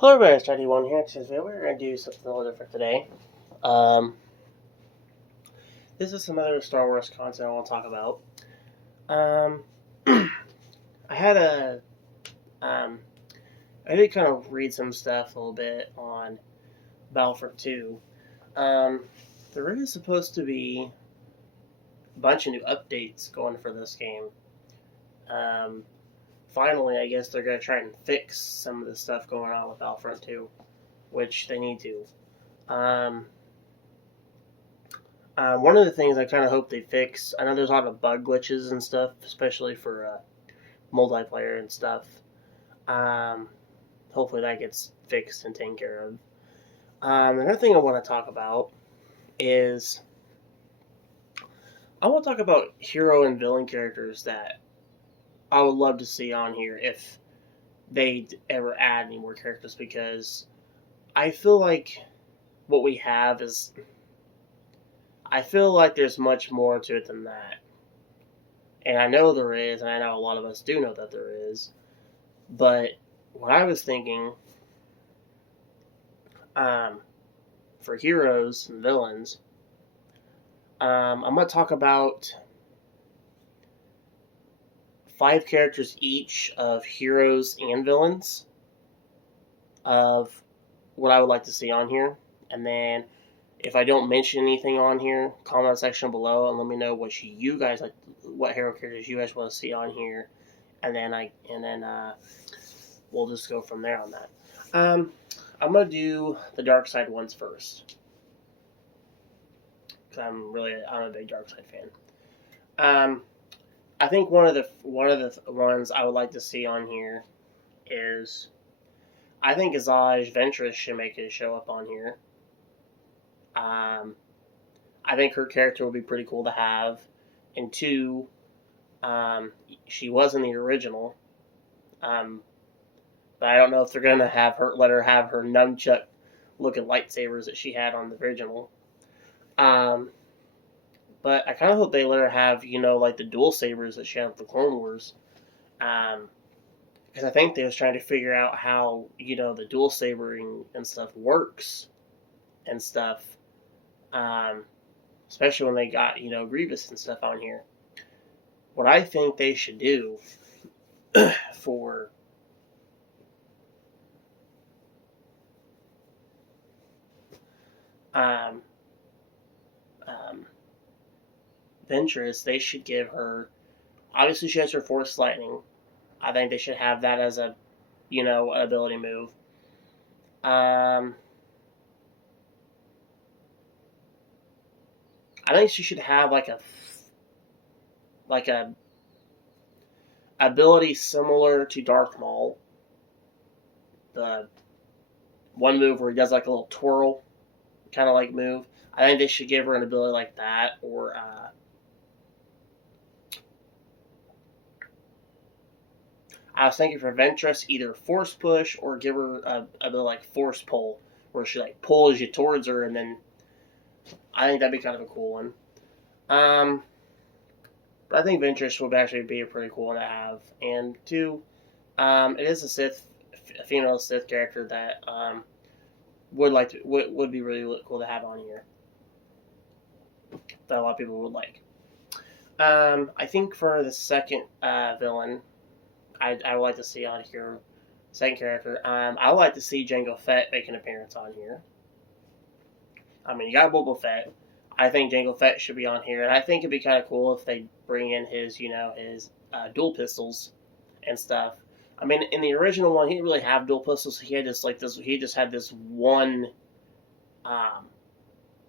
Hello everybody, it's One here. We're going to do something a little different today. Um, this is some other Star Wars content I want to talk about. Um, I had um, I did kind of read some stuff a little bit on Battlefront 2. Um, there is supposed to be a bunch of new updates going for this game. Um, Finally, I guess they're going to try and fix some of the stuff going on with Battlefront 2, which they need to. One of the things I kind of hope they fix, I know there's a lot of bug glitches and stuff, especially for multiplayer and stuff. Hopefully that gets fixed and taken care of. Another thing I want to talk about is I want to talk about hero and villain characters that I would love to see on here if they ever add any more characters, because I feel like what we have is... I feel like there's much more to it than that. And I know there is, and I know a lot of us do know that there is. But what I was thinking, for heroes and villains, I'm going to talk about 5 characters each of heroes and villains of what I would like to see on here. And then if I don't mention anything on here, comment section below and let me know what you guys like, what hero characters you guys want to see on here, and then we'll just go from there on that. I'm gonna do the dark side ones first, because I'm a big dark side fan. I think one of the ones I would like to see on here is, I think Azaj Ventress should make a show up on here. I think her character would be pretty cool to have. And 2, she was in the original. But I don't know if they're going to let her have her nunchuck looking lightsabers that she had on the original. But I kind of hope they let her have, like the dual sabers that she had with the Clone Wars. Because I think they was trying to figure out how, the dual sabering and stuff works and stuff. Especially when they got, Grievous and stuff on here. What I think they should do for Ventress, they should give her, obviously she has her Force Lightning. I think they should have that as a, an ability move. I think she should have like a ability similar to Darth Maul. The one move where he does like a little twirl kind of like move. I think they should give her an ability like that, or I was thinking for Ventress, either Force Push or give her a ability like Force Pull, where she like pulls you towards her, and then I think that'd be kind of a cool one. But I think Ventress would actually be a pretty cool one to have. And 2, it is a female Sith character that would be really cool to have on here, that a lot of people would like. I think for the second villain, I would like to see on here, second character, I would like to see Jango Fett make an appearance on here. I mean, you got Boba Fett. I think Jango Fett should be on here, and I think it'd be kind of cool if they bring in his dual pistols and stuff. I mean, in the original one, he didn't really have dual pistols. He had just He just had this one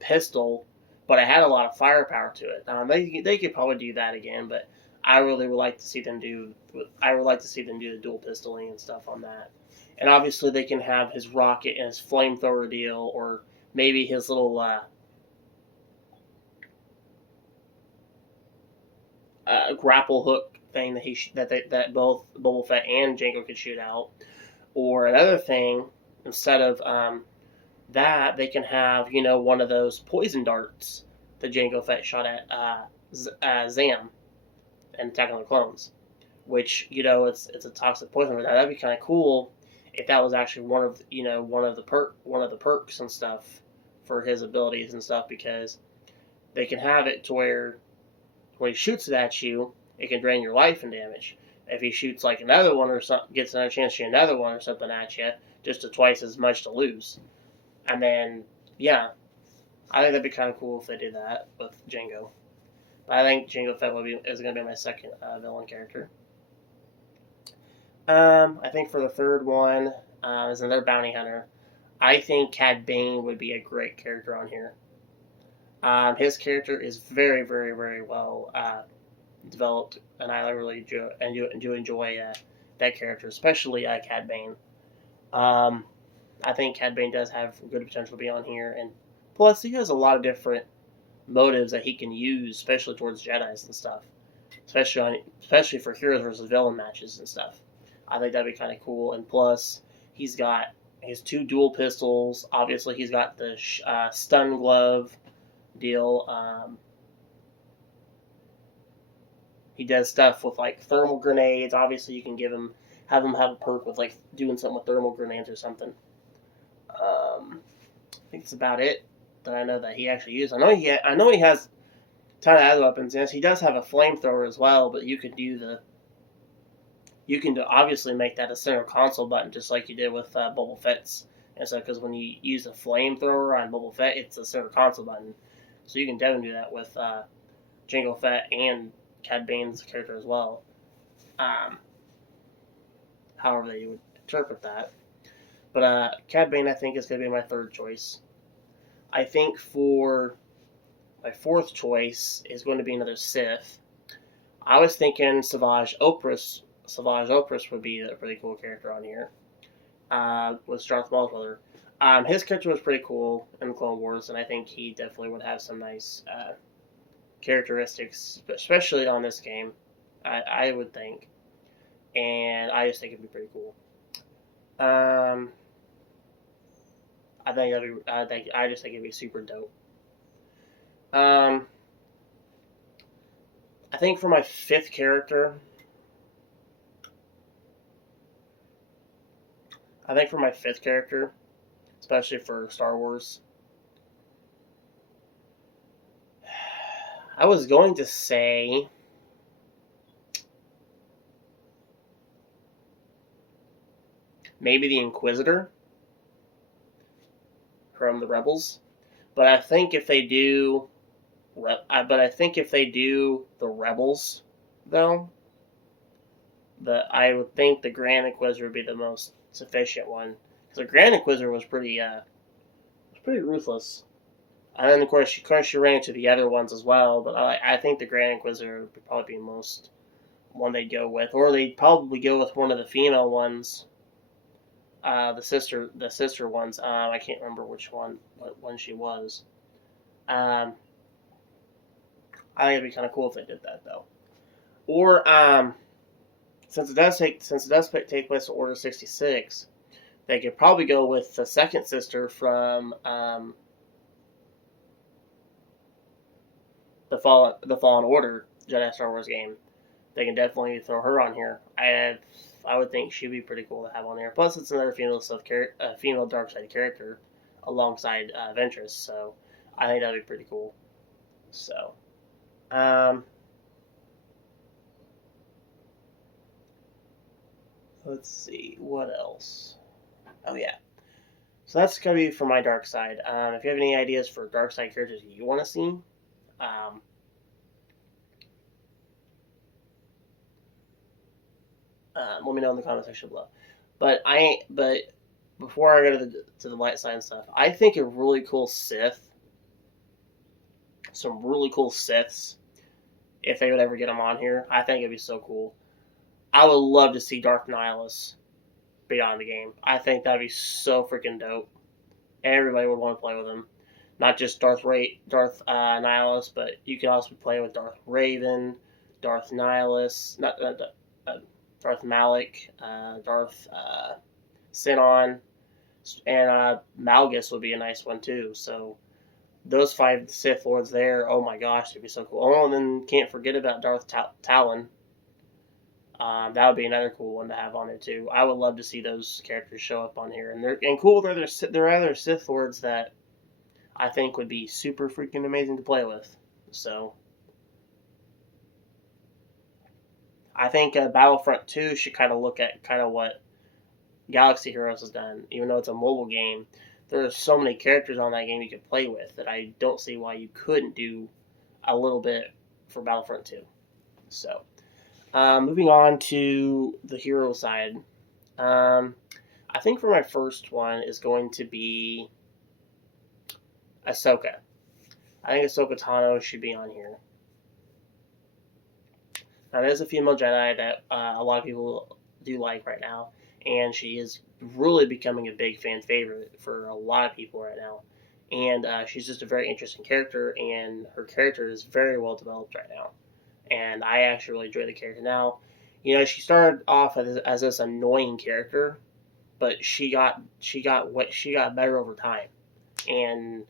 pistol, but it had a lot of firepower to it. They could probably do that again, but I really would like to see them do. I would like to see them do the dual pistoling and stuff on that. And obviously, they can have his rocket and his flamethrower deal, or maybe his little grapple hook thing that both Boba Fett and Jango could shoot out. Or another thing, instead of that, they can have one of those poison darts that Jango Fett shot at Zam and Attack on the Clones, which it's a toxic poison. That'd be kind of cool if that was actually one of the perks and stuff for his abilities and stuff, because they can have it to where when he shoots it at you, it can drain your life and damage. If he shoots like another one or something, gets another chance to shoot another one or something at you, just to twice as much to lose. And then, yeah, I think that'd be kind of cool if they did that with Jango. But I think Jango Fett is going to be my second villain character. I think for the third one is another bounty hunter. I think Cad Bane would be a great character on here. His character is very, very, very well developed, and I really enjoy that character, especially Cad Bane. I think Cad Bane does have good potential to be on here, and plus he has a lot of different motives that he can use, especially towards Jedi's and stuff, especially for heroes versus villain matches and stuff. I think that'd be kind of cool, and plus he's got his 2 dual pistols. Obviously, he's got the stun glove deal. He does stuff with like thermal grenades. Obviously, you can have him have a perk with like doing something with thermal grenades or something. I think that's about it that I know that he actually used. I know he has a ton of other weapons. Yes, he does have a flamethrower as well, but you can obviously make that a center console button just like you did with Boba Fett's. And so, because when you use a flamethrower on Boba Fett, it's a center console button. So you can definitely do that with Jango Fett and Cad Bane's character as well. However they would interpret that. But Cad Bane, I think, is going to be my third choice. I think for my fourth choice is going to be another Sith. I was thinking Savage Opress would be a pretty cool character on here. With Darth Maul's brother. His character was pretty cool in the Clone Wars, and I think he definitely would have some nice characteristics, especially on this game. I would think, and I just think it'd be pretty cool. I just think it'd be super dope. I think for my fifth character, especially for Star Wars, I was going to say maybe the Inquisitor from the Rebels, but I think if they do the Rebels, though, I would think the Grand Inquisitor would be the most sufficient one, because the Grand Inquisitor was pretty ruthless, and then of course she ran into the other ones as well. But I think the Grand Inquisitor would probably be most one they'd go with, or they'd probably go with one of the female ones. The sister ones. I can't remember what one she was. I think it'd be kind of cool if they did that though. Or since it does take place in Order 66, they could probably go with the second sister from the Fallen Order Jedi Star Wars game. They can definitely throw her on here. I would think she'd be pretty cool to have on there. Plus, it's another female dark side character alongside Ventress, so I think that'd be pretty cool. So, let's see what else. Oh yeah, so that's gonna be for my dark side. If you have any ideas for dark side characters you want to see, let me know in the comment section below. But before I go to the light side and stuff, I think a really cool Sith, some really cool Siths, if they would ever get them on here, I think it'd be so cool. I would love to see Darth Nihilus be on the game. I think that'd be so freaking dope. Everybody would want to play with him. Not just Darth Nihilus, but you can also play with Darth Raven, Darth Nihilus, Darth Malik, Darth Sinon, and Malgus would be a nice one too. So those 5 Sith Lords there, oh my gosh, it'd be so cool. Oh, and then can't forget about Darth Talon. That would be another cool one to have on there too. I would love to see those characters show up on here, and they're cool. They're other Sith Lords that I think would be super freaking amazing to play with. So I think Battlefront 2 should kind of look at kind of what Galaxy Heroes has done. Even though it's a mobile game, there are so many characters on that game you could play with that I don't see why you couldn't do a little bit for Battlefront 2. So, moving on to the hero side. I think for my first one is going to be Ahsoka. I think Ahsoka Tano should be on here. Now, there's a female Jedi that a lot of people do like right now, and she is really becoming a big fan favorite for a lot of people right now. And she's just a very interesting character, and her character is very well developed right now. And I actually really enjoy the character now. You know, she started off as this annoying character, but she got better over time, and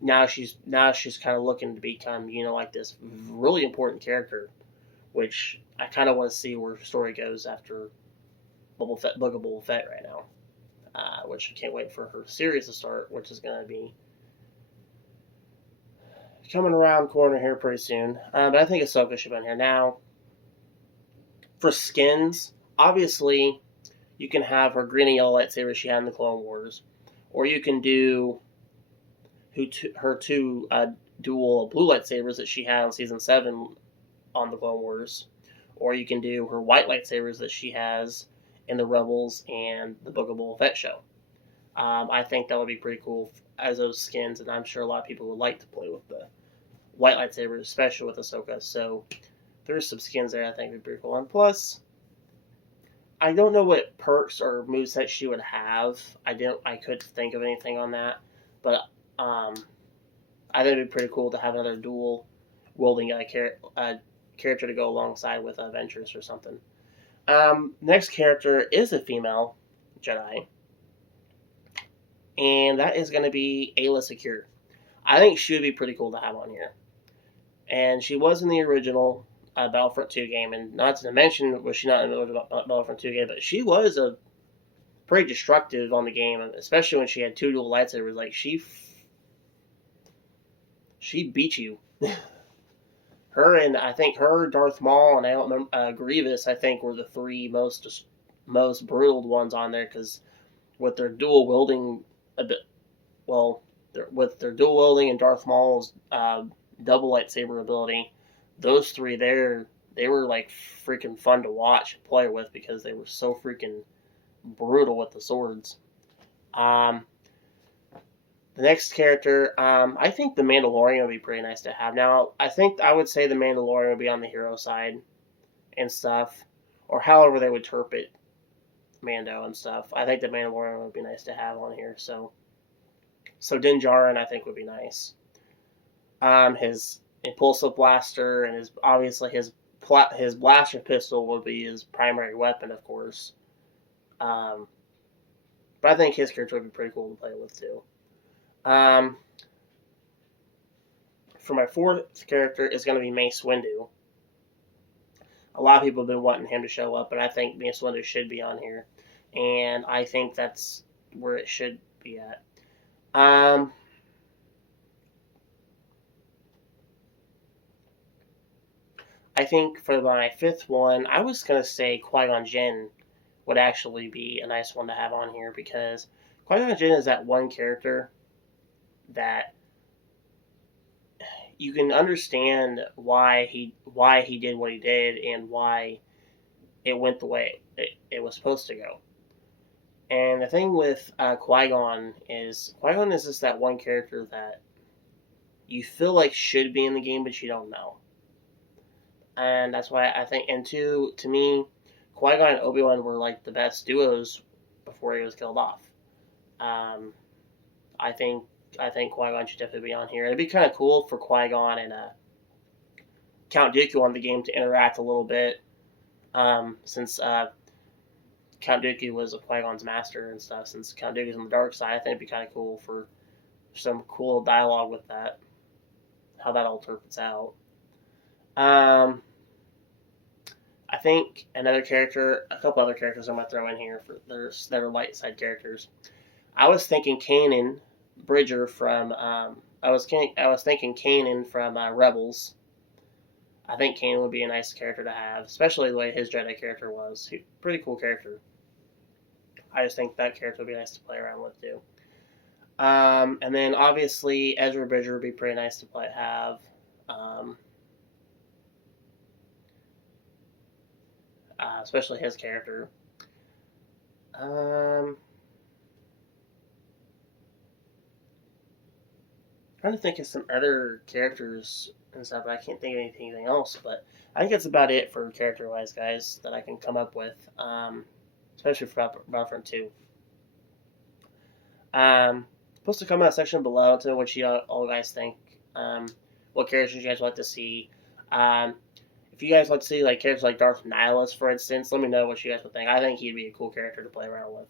now she's kind of looking to become, you know, like this really important character, which I kind of want to see where the story goes after Book of Boba Fett right now, which I can't wait for her series to start, which is going to be coming around the corner here pretty soon. But I think Ahsoka should be on here now. For skins, obviously, you can have her green and yellow lightsaber she had in the Clone Wars, or you can do her two dual blue lightsabers that she had in Season 7 on the Clone Wars, or you can do her white lightsabers that she has in the Rebels and the Book of Boba Fett show. I think that would be pretty cool as those skins, and I'm sure a lot of people would like to play with the white lightsabers, especially with Ahsoka. So there's some skins there I think would be pretty cool. And plus, I don't know what perks or moveset she would have. I couldn't think of anything on that, but I think it'd be pretty cool to have another dual wielding character to go alongside with Ventress or something. Next character is a female Jedi, and that is going to be Ayla Secure. I think she would be pretty cool to have on here. And she was in the original Battlefront 2 game, and not to mention, was she not in the original Battlefront 2 game, but she was a pretty destructive on the game, especially when she had two dual lightsabers. Like, she beat you. Her and I think her, Darth Maul, and I don't remember, Grievous, I think, were the three most brutal ones on there, because with their dual wielding with their dual wielding and Darth Maul's double lightsaber ability, those three there, they were like freaking fun to watch and play with because they were so freaking brutal with the swords. The next character, I think the Mandalorian would be pretty nice to have. Now, I would say the Mandalorian would be on the hero side and stuff, or however they would interpret Mando and stuff. I think the Mandalorian would be nice to have on here. So Din Djarin, I think, would be nice. His impulsive blaster and his blaster pistol would be his primary weapon, of course. But I think his character would be pretty cool to play with too. For my fourth character is going to be Mace Windu. A lot of people have been wanting him to show up, but I think Mace Windu should be on here, and I think that's where it should be at. I think for my fifth one, I was going to say Qui-Gon Jinn would actually be a nice one to have on here, because Qui-Gon Jinn is that one character that you can understand why he did what he did and why it went the way it was supposed to go. And the thing with Qui-Gon is just that one character that you feel like should be in the game, but you don't know. And that's why I think, and to me, Qui-Gon and Obi-Wan were like the best duos before he was killed off. I think Qui-Gon should definitely be on here. It'd be kind of cool for Qui-Gon and Count Dooku on the game to interact a little bit, since Count Dooku was Qui-Gon's master and stuff. Since Count Dooku's on the dark side, I think it'd be kind of cool for some cool dialogue with that, how that all interprets out. I I think a couple other characters I'm gonna throw in here for that are light side characters. I was thinking Kanan Bridger from I was thinking Kanan from Rebels. I think Kanan would be a nice character to have, especially the way his Jedi character was. Pretty cool character. I just think that character would be nice to play around with too. And then obviously Ezra Bridger would be pretty nice to have. Especially his character. Trying to think of some other characters and stuff, but I can't think of anything else. But I think that's about it for character-wise, guys, that I can come up with, especially for Battlefront 2. Post a comment section below to what you all guys think. What characters you guys would like to see. If you guys like to see characters like Darth Nihilus, for instance, let me know what you guys would think. I think he'd be a cool character to play around with.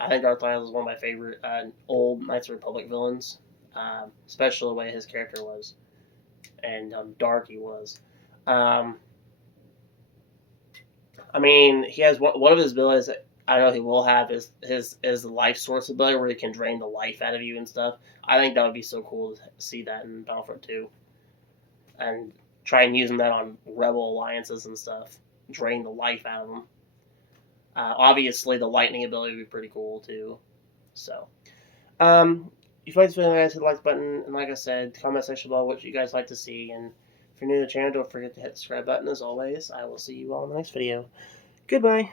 I think Darth Nihilus is one of my favorite old Knights of the Republic villains, especially the way his character was and how dark he was. I mean, he has one of his abilities that I know he will have is the life source ability, where he can drain the life out of you and stuff. I think that would be so cool to see that in Battlefront 2. And try and using that on rebel alliances and stuff. Drain the life out of them. Obviously, the lightning ability would be pretty cool too. So, if you like this video, guys, hit the like button. And like I said, comment section below what you guys like to see. And if you're new to the channel, don't forget to hit the subscribe button. As always, I will see you all in the next video. Goodbye.